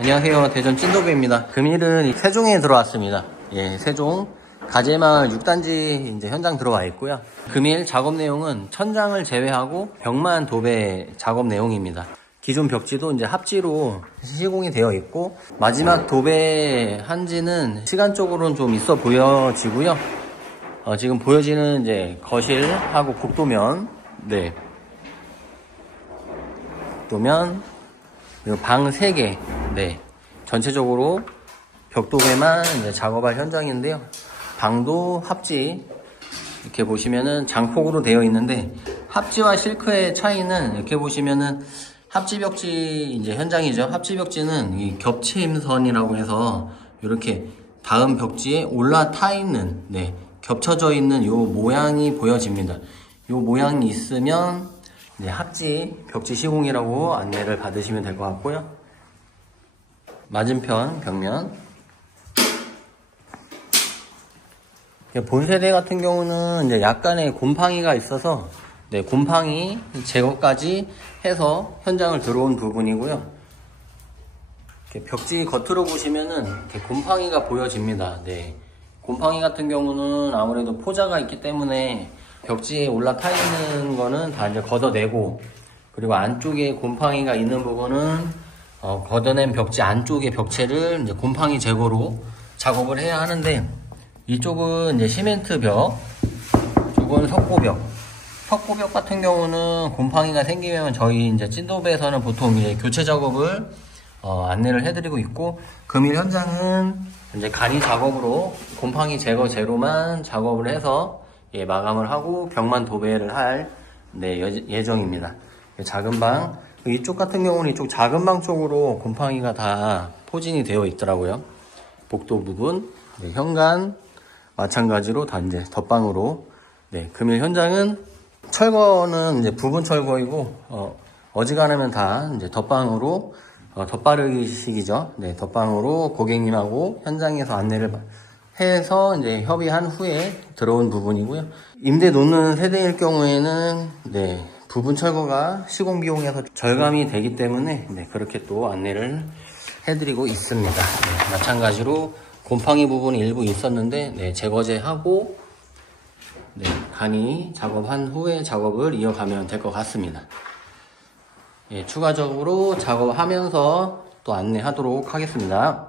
안녕하세요. 대전 찐도배입니다. 금일은 세종에 들어왔습니다. 예, 세종 가재마을 6단지 이제 현장 들어와 있고요. 금일 작업 내용은 천장을 제외하고 벽만 도배 작업 내용입니다. 기존 벽지도 이제 합지로 시공이 되어 있고, 마지막 도배 한지는 시간적으로는 좀 있어 보여지고요. 지금 보여지는 이제 거실하고 복도면, 네. 복도면, 그리고 방 3개, 네. 전체적으로 벽도배만 이제 작업할 현장인데요. 방도 합지, 이렇게 보시면은 장폭으로 되어 있는데, 합지와 실크의 차이는 이렇게 보시면은 합지 벽지 이제 현장이죠. 합지 벽지는 이 겹침선이라고 해서 이렇게 다음 벽지에 올라타 있는, 네, 겹쳐져 있는 요 모양이 보여집니다. 요 모양이 있으면 이제 합지 벽지 시공이라고 안내를 받으시면 될 것 같고요. 맞은편 벽면, 본세대 같은 경우는 이제 약간의 곰팡이가 있어서, 네, 곰팡이 제거까지 해서 현장을 들어온 부분이고요. 이렇게 벽지 겉으로 보시면은 이렇게 곰팡이가 보여집니다. 네, 곰팡이 같은 경우는 아무래도 포자가 있기 때문에 벽지에 올라타 있는 거는 다 이제 걷어내고, 그리고 안쪽에 곰팡이가 있는 부분은 걷어낸 벽지 안쪽의 벽체를 이제 곰팡이 제거로 작업을 해야 하는데, 이쪽은 이제 시멘트 벽, 이쪽은 석고벽. 석고벽 같은 경우는 곰팡이가 생기면 저희 이제 찐도배에서는 보통 이제 교체 작업을 안내를 해드리고 있고, 금일 현장은 이제 간이 작업으로 곰팡이 제거 제로만 작업을 해서 마감을 하고 벽만 도배를 할, 네, 예정입니다. 작은 방, 이쪽 같은 경우는 이쪽 작은 방 쪽으로 곰팡이가 다 포진이 되어 있더라고요. 복도 부분, 네, 현관 마찬가지로 다 이제 덧방으로. 네, 금일 현장은 철거는 이제 부분 철거이고, 어지간하면 다 이제 덧방으로, 덧바르기식이죠. 네, 덧방으로 고객님하고 현장에서 안내를 해서 이제 협의한 후에 들어온 부분이고요. 임대 놓는 세대일 경우에는, 네, 부분 철거가 시공 비용에서 절감이 되기 때문에, 네, 그렇게 또 안내를 해드리고 있습니다. 네, 마찬가지로 곰팡이 부분이 일부 있었는데, 네, 제거제하고, 네, 간이 작업한 후에 작업을 이어가면 될 것 같습니다. 예, 추가적으로 작업하면서 또 안내하도록 하겠습니다.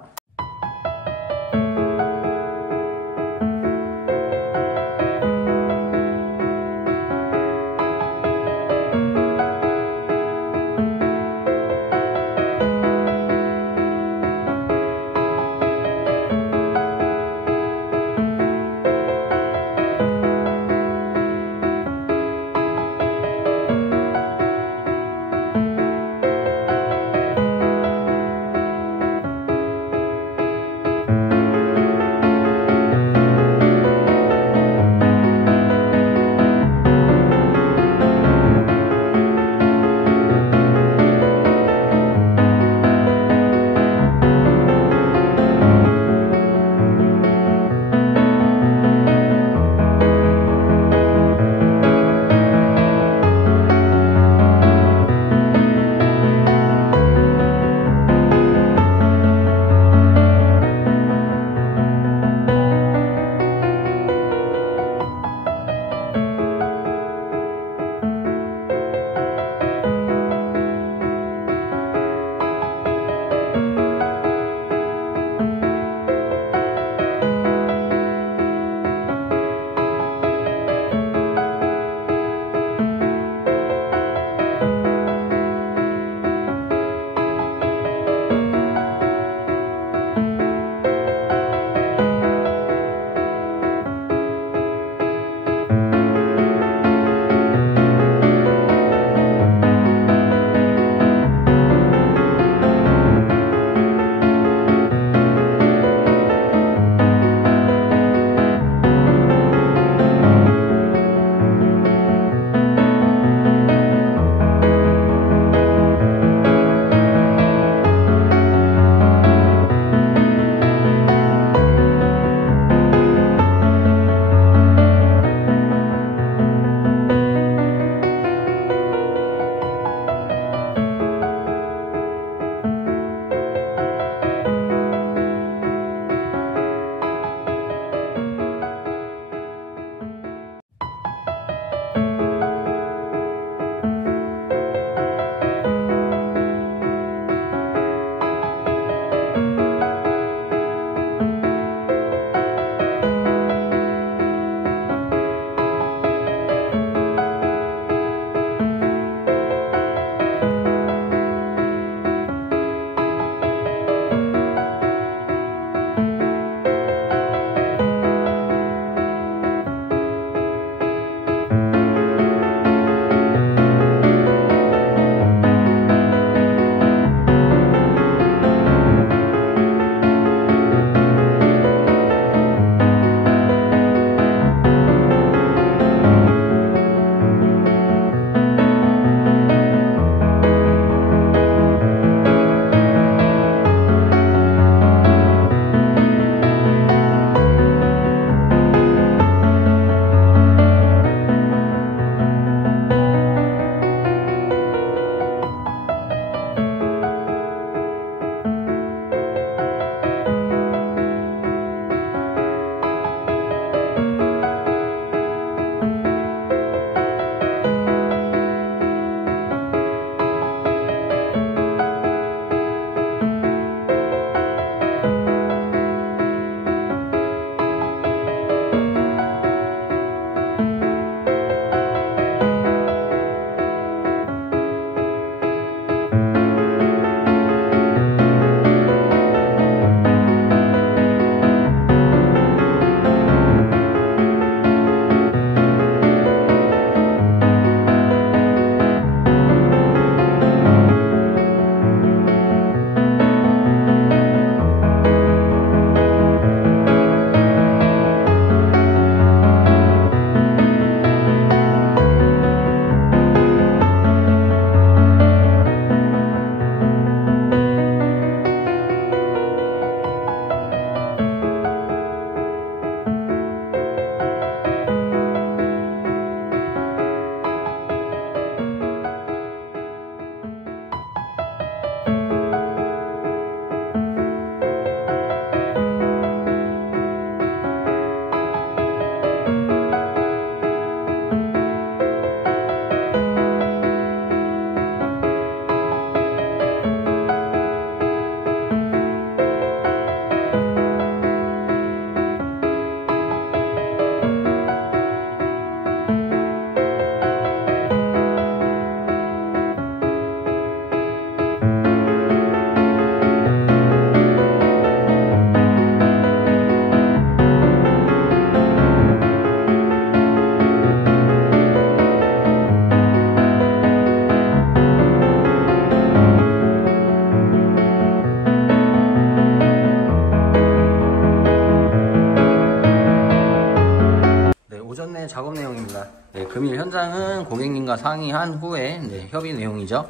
금일 현장은 고객님과 상의한 후에 협의 내용이죠.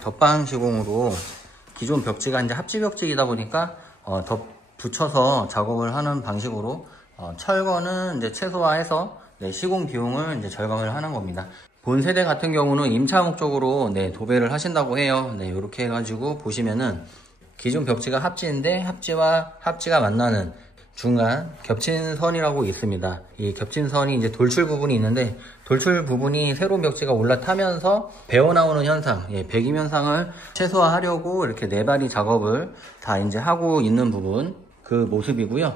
덧방 시공으로 기존 벽지가 이제 합지 벽지이다 보니까 덧 붙여서 작업을 하는 방식으로 철거는 이제 최소화해서 시공 비용을 이제 절감을 하는 겁니다. 본 세대 같은 경우는 임차 목적으로 도배를 하신다고 해요. 이렇게 해가지고 보시면은 기존 벽지가 합지인데 합지와 합지가 만나는 중간 겹친 선이라고 있습니다. 이 겹친 선이 이제 돌출 부분이 있는데, 돌출 부분이 새로운 벽지가 올라타면서 배어 나오는 현상, 배김 현상을 최소화하려고 이렇게 네바리 작업을 다 이제 하고 있는 부분, 그 모습이고요.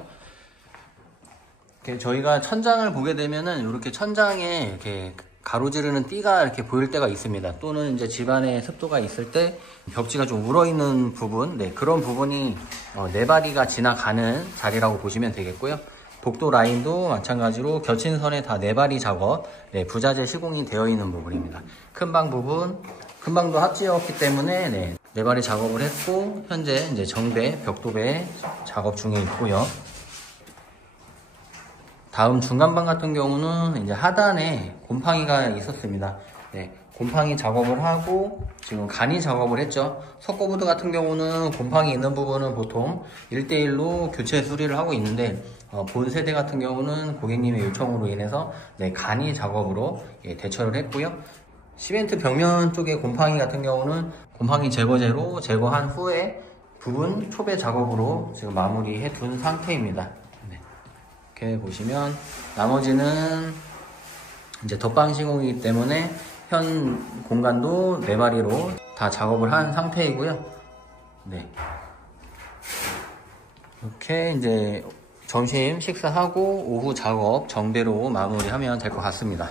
저희가 천장을 보게 되면은 이렇게 천장에 이렇게 가로지르는 띠가 이렇게 보일 때가 있습니다. 또는 이제 집안에 습도가 있을 때 벽지가 좀 울어있는 부분, 그런 부분이 네바리가 지나가는 자리라고 보시면 되겠고요. 복도 라인도 마찬가지로 겹친 선에 다 네바리 작업, 부자재 시공이 되어 있는 부분입니다. 큰 방 부분, 큰 방도 합지였기 때문에 네바리 작업을 했고, 현재 이제 정배, 벽도배 작업 중에 있고요. 다음 중간방 같은 경우는 이제 하단에 곰팡이가 있었습니다. 곰팡이 작업을 하고 지금 간이 작업을 했죠. 석고보드 같은 경우는 곰팡이 있는 부분은 보통 1대1로 교체 수리를 하고 있는데, 본 세대 같은 경우는 고객님의 요청으로 인해서 간이 작업으로 대처를 했고요. 시멘트 벽면 쪽에 곰팡이 같은 경우는 곰팡이 제거제로 제거한 후에 부분 초배 작업으로 지금 마무리해 둔 상태입니다. 이렇게 보시면 나머지는 이제 덧방 시공이기 때문에 현 공간도 네바리로 다 작업을 한 상태이고요. 이렇게 이제 점심 식사하고 오후 작업 정배로 마무리하면 될 것 같습니다.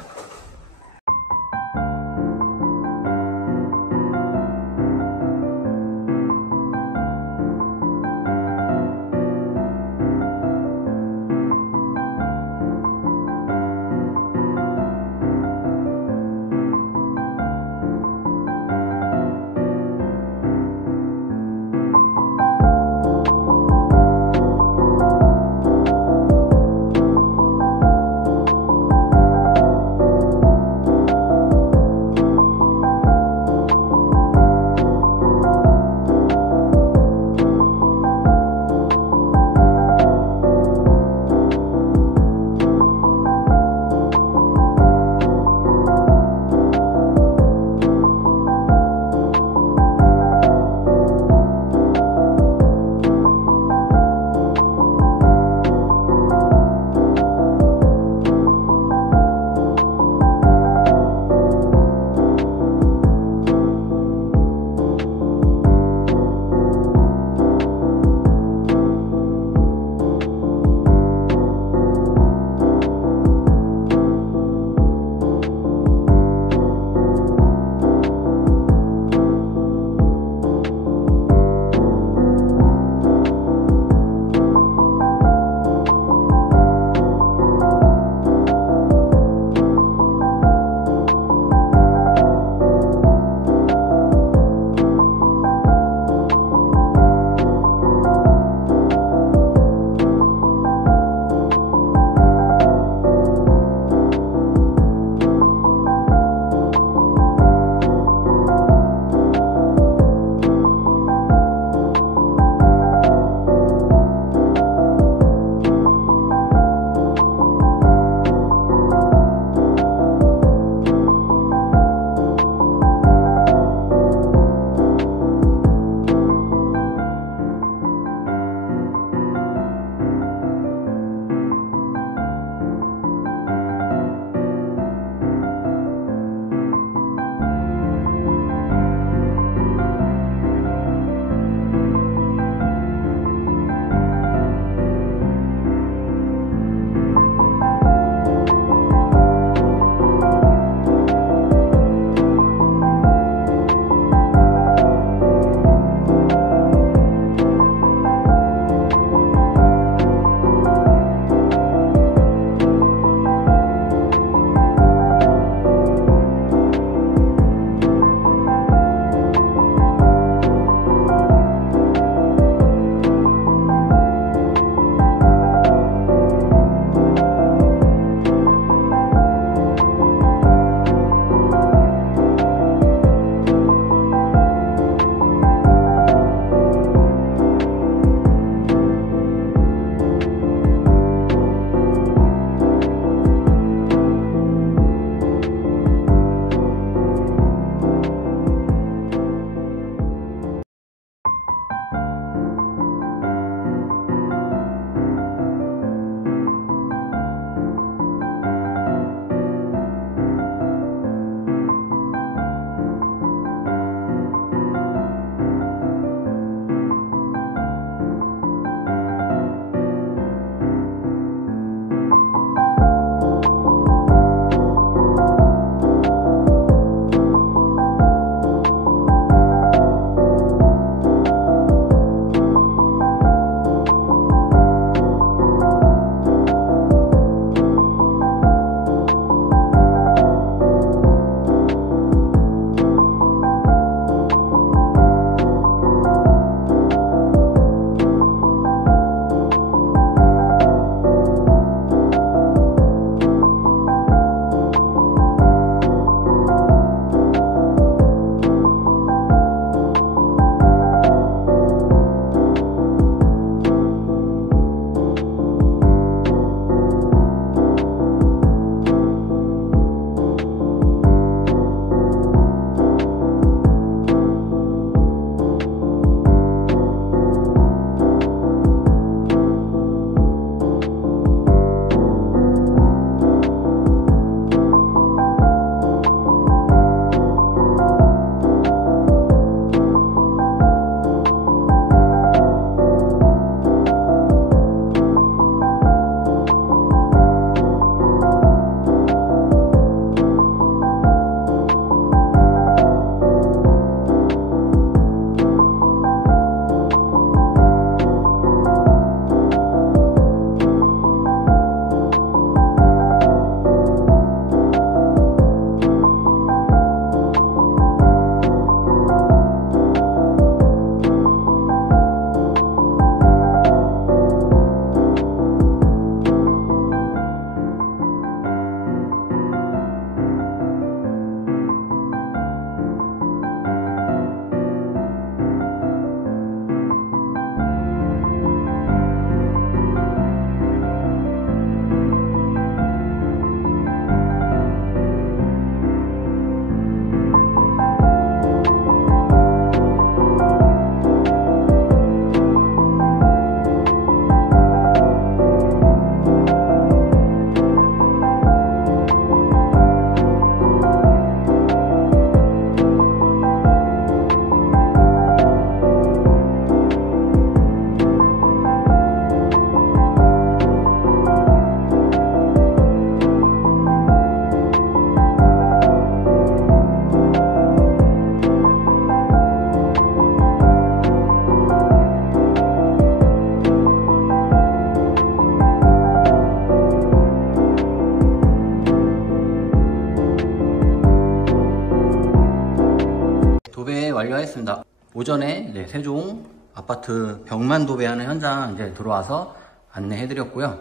오전에 이제 세종 아파트 벽만 도배하는 현장 이제 들어와서 안내해드렸고요.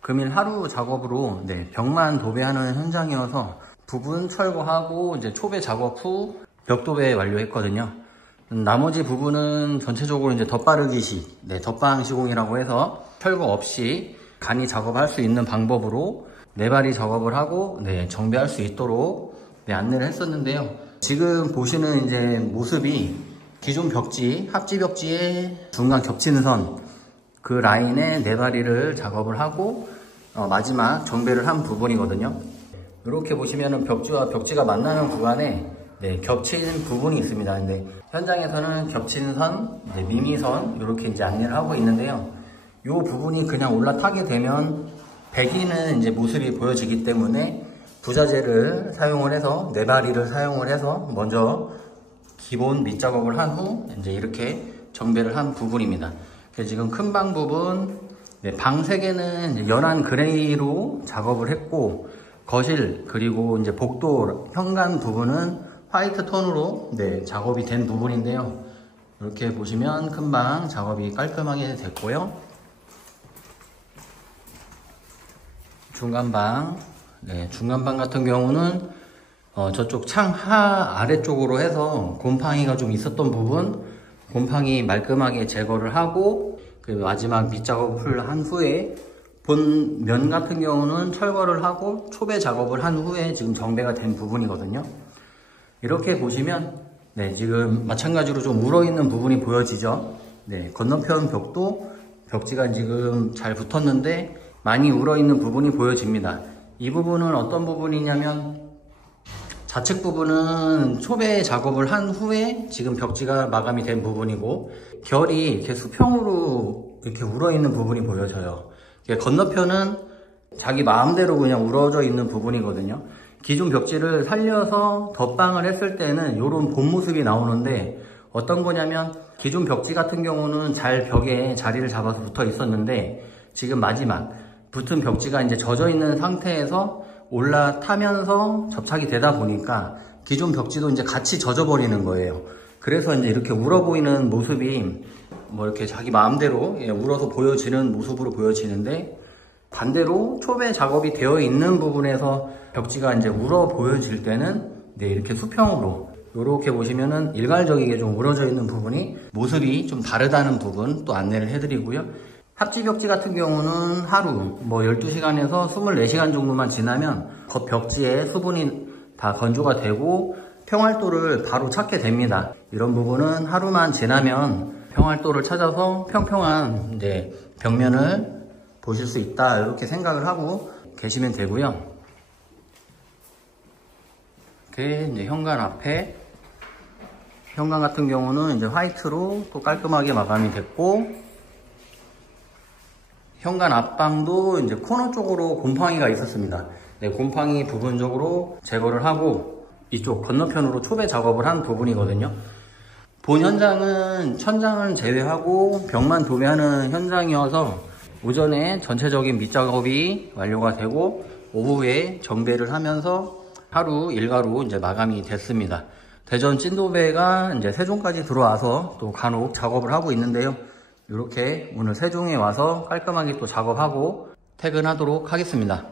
금일 하루 작업으로 벽만 도배하는 현장이어서 부분 철거하고 이제 초배 작업 후 벽도배 완료했거든요. 나머지 부분은 전체적으로 이제 덧바르기식, 덧방 시공이라고 해서 철거 없이 간이 작업할 수 있는 방법으로 네바리 작업을 하고 정비할 수 있도록 안내를 했었는데요. 지금 보시는 이제 모습이 기존 벽지, 합지 벽지의 중간 겹치는 선, 그 라인에 네바리를 작업을 하고 마지막 정배를 한 부분이거든요. 이렇게 보시면은 벽지와 벽지가 만나는 구간에 겹치는 부분이 있습니다. 근데 현장에서는 겹치는 선, 미미선 이렇게 이제 안내를 하고 있는데요. 이 부분이 그냥 올라타게 되면 배기는 이제 모습이 보여지기 때문에 부자재를 사용을 해서 네바리를 사용을 해서 먼저 기본 밑작업을 한 후 이제 이렇게 정배를 한 부분입니다. 지금 큰 방 부분 방 3개는 연한 그레이로 작업을 했고 거실 그리고 이제 복도 현관 부분은 화이트 톤으로 작업이 된 부분인데요. 이렇게 보시면 큰 방 작업이 깔끔하게 됐고요. 중간방 중간방 같은 경우는 저쪽 창 아래쪽으로 해서 곰팡이가 좀 있었던 부분 곰팡이 말끔하게 제거를 하고 그 마지막 밑작업을 한 후에 본 면 같은 경우는 철거를 하고 초배 작업을 한 후에 지금 정배가 된 부분이거든요. 이렇게 보시면 지금 마찬가지로 좀 울어있는 부분이 보여지죠. 건너편 벽도 벽지가 지금 잘 붙었는데 많이 울어있는 부분이 보여집니다. 이 부분은 어떤 부분이냐면 좌측 부분은 초배 작업을 한 후에 지금 벽지가 마감이 된 부분이고 결이 이렇게 수평으로 이렇게 울어있는 부분이 보여져요. 건너편은 자기 마음대로 그냥 울어져 있는 부분이거든요. 기존 벽지를 살려서 덧방을 했을 때는 이런 본 모습이 나오는데 어떤 거냐면 기존 벽지 같은 경우는 잘 벽에 자리를 잡아서 붙어 있었는데 지금 마지막 붙은 벽지가 이제 젖어 있는 상태에서 올라타면서 접착이 되다 보니까 기존 벽지도 이제 같이 젖어 버리는 거예요. 그래서 이제 이렇게 울어 보이는 모습이 뭐 이렇게 자기 마음대로 울어서 보여지는 모습으로 보여지는데 반대로 초배 작업이 되어 있는 부분에서 벽지가 이제 울어 보여질 때는 이렇게 수평으로 이렇게 보시면은 일괄적이게 좀 울어져 있는 부분이 모습이 좀 다르다는 부분 또 안내를 해드리고요. 합지 벽지 같은 경우는 하루 12시간에서 24시간 정도만 지나면 겉 벽지에 수분이 다 건조가 되고 평활도를 바로 찾게 됩니다. 이런 부분은 하루만 지나면 평활도를 찾아서 평평한 이제 벽면을 보실 수 있다 이렇게 생각을 하고 계시면 되고요. 이렇게 이제 현관 앞에 현관 같은 경우는 이제 화이트로 또 깔끔하게 마감이 됐고 현관 앞방도 이제 코너 쪽으로 곰팡이가 있었습니다. 곰팡이 부분적으로 제거를 하고 이쪽 건너편으로 초배 작업을 한 부분이거든요. 본 현장은 천장을 제외하고 벽만 도배하는 현장이어서 오전에 전체적인 밑작업이 완료가 되고 오후에 정배를 하면서 하루 일과로 이제 마감이 됐습니다. 대전 찐도배가 이제 세종까지 들어와서 또 간혹 작업을 하고 있는데요. 이렇게 오늘 세종에 와서 깔끔하게 또 작업하고 퇴근하도록 하겠습니다.